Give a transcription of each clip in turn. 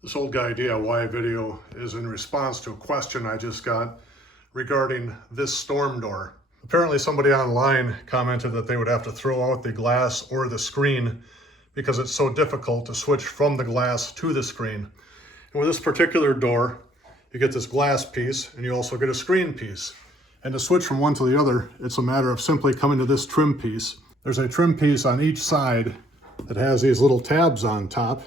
This old guy DIY video is in response to a question I just got regarding this storm door. Apparently somebody online commented that they would have to throw out the glass or the screen because it's so difficult to switch from the glass to the screen. And with this particular door, you get this glass piece and you also get a screen piece. And to switch from one to the other, it's a matter of simply coming to this trim piece. There's a trim piece on each side that has these little tabs on top.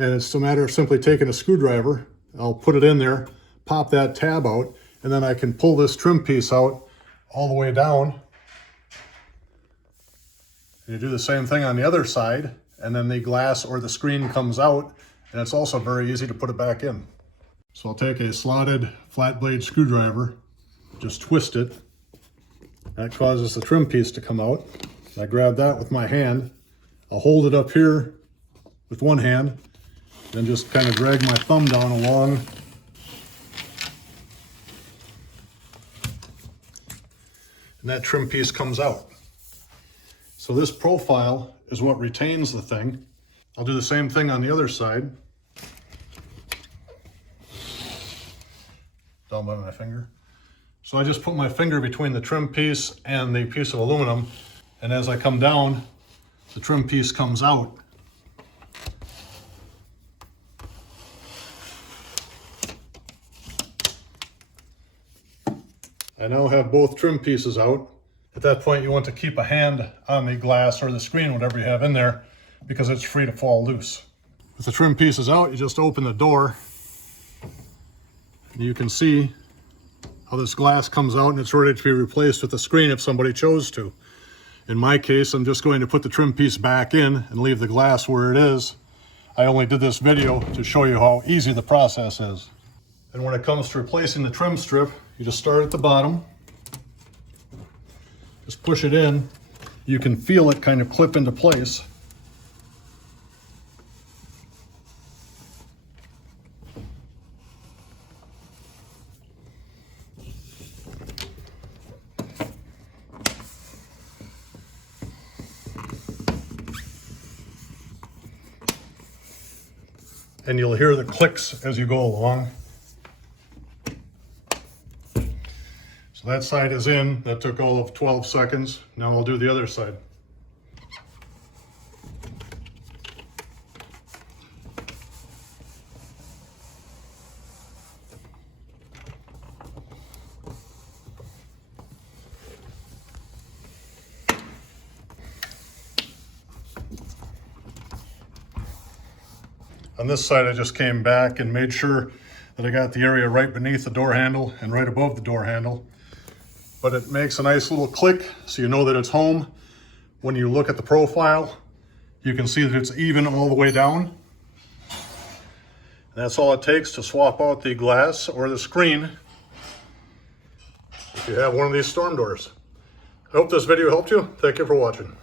And it's a matter of simply taking a screwdriver, I'll put it in there, pop that tab out, and then I can pull this trim piece out all the way down. And you do the same thing on the other side, and then the glass or the screen comes out, and it's also very easy to put it back in. So I'll take a slotted flat blade screwdriver, just twist it. That causes the trim piece to come out. I grab that with my hand. I'll hold it up here with one hand, then just kind of drag my thumb down along. And that trim piece comes out. So this profile is what retains the thing. I'll do the same thing on the other side. Down by my finger. So I just put my finger between the trim piece and the piece of aluminum, and as I come down, the trim piece comes out. I now have both trim pieces out. At that point, you want to keep a hand on the glass or the screen, whatever you have in there, because it's free to fall loose. With the trim pieces out, you just open the door. And you can see how this glass comes out and it's ready to be replaced with the screen if somebody chose to. In my case, I'm just going to put the trim piece back in and leave the glass where it is. I only did this video to show you how easy the process is. And when it comes to replacing the trim strip, you just start at the bottom, just push it in. You can feel it kind of clip into place. And you'll hear the clicks as you go along. So that side is in. That took all of 12 seconds. Now I'll do the other side. On this side, I just came back and made sure that I got the area right beneath the door handle and right above the door handle. But it makes a nice little click, so you know that it's home. When you look at the profile, you can see that it's even all the way down. That's all it takes to swap out the glass or the screen if you have one of these storm doors. I hope this video helped you. Thank you for watching.